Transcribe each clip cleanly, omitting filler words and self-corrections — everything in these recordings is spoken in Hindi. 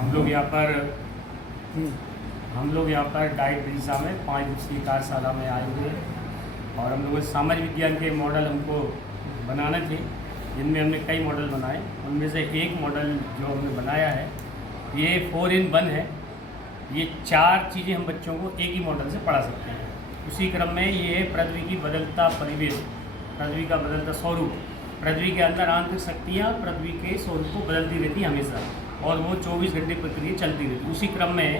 हम लोग यहाँ पर डाइट ब्रिजा में 5 दिवसीय कार्यशाला में आए हुए हैं और हम लोगों सामाजिक विज्ञान के मॉडल हमको बनाने थे, जिनमें हमने कई मॉडल बनाए। उनमें से एक मॉडल जो हमने बनाया है ये 4 in 1 है। ये 4 चीज़ें हम बच्चों को एक ही मॉडल से पढ़ा सकते हैं। उसी क्रम में ये है पृथ्वी की बदलता परिवेश, पृथ्वी का बदलता स्वरूप, पृथ्वी के अंदर आंतरिक शक्तियाँ पृथ्वी के स्वरूप को बदलती रहती हैं हमेशा, और वो 24 घंटे प्रक्रिया चलती रहती है। उसी क्रम में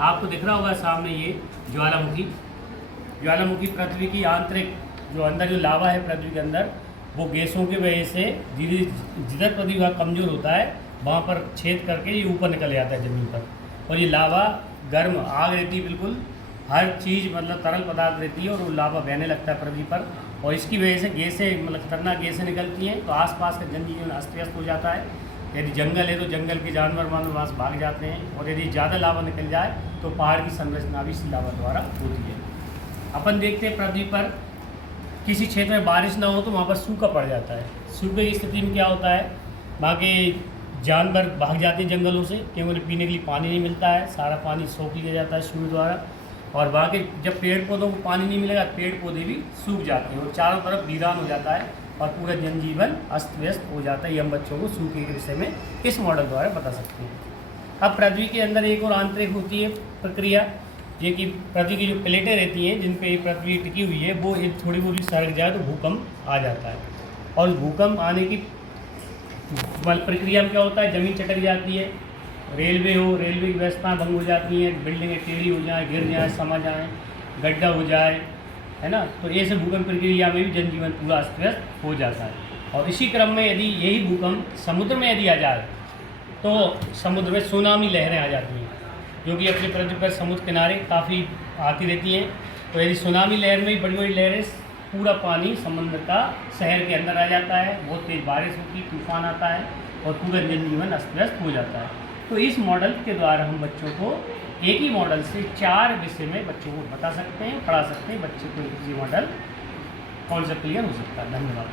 आपको दिख रहा होगा सामने ये ज्वालामुखी पृथ्वी की आंतरिक जो अंदर जो लावा है पृथ्वी के अंदर, वो गैसों की वजह से धीरे जिधर पृथ्वी का कमज़ोर होता है वहाँ पर छेद करके ये ऊपर निकल जाता है ज़मीन पर। और ये लावा गर्म आग रहती है, बिल्कुल हर चीज़ मतलब तरल पदार्थ रहती है, और वो लावा बहने लगता है पृथ्वी पर। और इसकी वजह से गैसें मतलब खतरनाक गैसें निकलती हैं, तो आसपास का जनजीवन अस्त व्यस्त हो जाता है। यदि जंगल है तो जंगल के जानवर मानो वहाँ से भाग जाते हैं, और यदि ज़्यादा लावा निकल जाए तो पहाड़ की संरचना भी इसी लावा द्वारा होती है। अपन देखते हैं पृथ्वी पर किसी क्षेत्र में बारिश ना हो तो वहाँ पर सूखा पड़ जाता है। सूखे की स्थिति में क्या होता है, वहाँ के जानवर भाग जाते हैं जंगलों से, क्योंकि उन्हें पीने के लिए पानी नहीं मिलता है, सारा पानी सोख लिया जाता है सूर्य द्वारा। और वहाँ के जब पेड़ पौधों को पानी नहीं मिलेगा, पेड़ पौधे भी सूख जाते हैं और चारों तरफ वीरान हो जाता है और पूरा जनजीवन अस्त व्यस्त हो जाता है। ये हम बच्चों को सूखे के विषय में इस मॉडल द्वारा बता सकते हैं। अब पृथ्वी के अंदर एक और आंतरिक होती है प्रक्रिया, ये कि पृथ्वी की जो प्लेटें रहती हैं जिन पे पृथ्वी टिकी हुई है, वो एक थोड़ी बहुत भी सरक जाए तो भूकंप आ जाता है। और भूकंप आने की प्रक्रिया में क्या होता है, ज़मीन चटक जाती है, रेलवे की व्यवस्था भंग हो जाती है, बिल्डिंगें टेढ़ी हो जाए, गिर जाए, समा जाए, गड्ढा हो जाए, है ना। तो ऐसे भूकंप प्रक्रिया में भी जनजीवन पूरा अस्त व्यस्त हो जाता है। और इसी क्रम में यदि यही भूकंप समुद्र में यदि आ जाए तो समुद्र में सुनामी लहरें आ जाती हैं, जो कि अपने पृथ्वी पर समुद्र किनारे काफ़ी आती रहती हैं। तो यदि सुनामी लहर में बड़ी बड़ी लहरें, पूरा पानी समुद्र का शहर के अंदर आ जाता है, बहुत तेज़ बारिश होती है, तूफान आता है और पूरा जनजीवन अस्त व्यस्त हो जाता है। तो इस मॉडल के द्वारा हम बच्चों को एक ही मॉडल से 4 विषय में बच्चों को बता सकते हैं, पढ़ा सकते हैं। बच्चे को इसी मॉडल कौन सा क्लियर हो सकता है। धन्यवाद।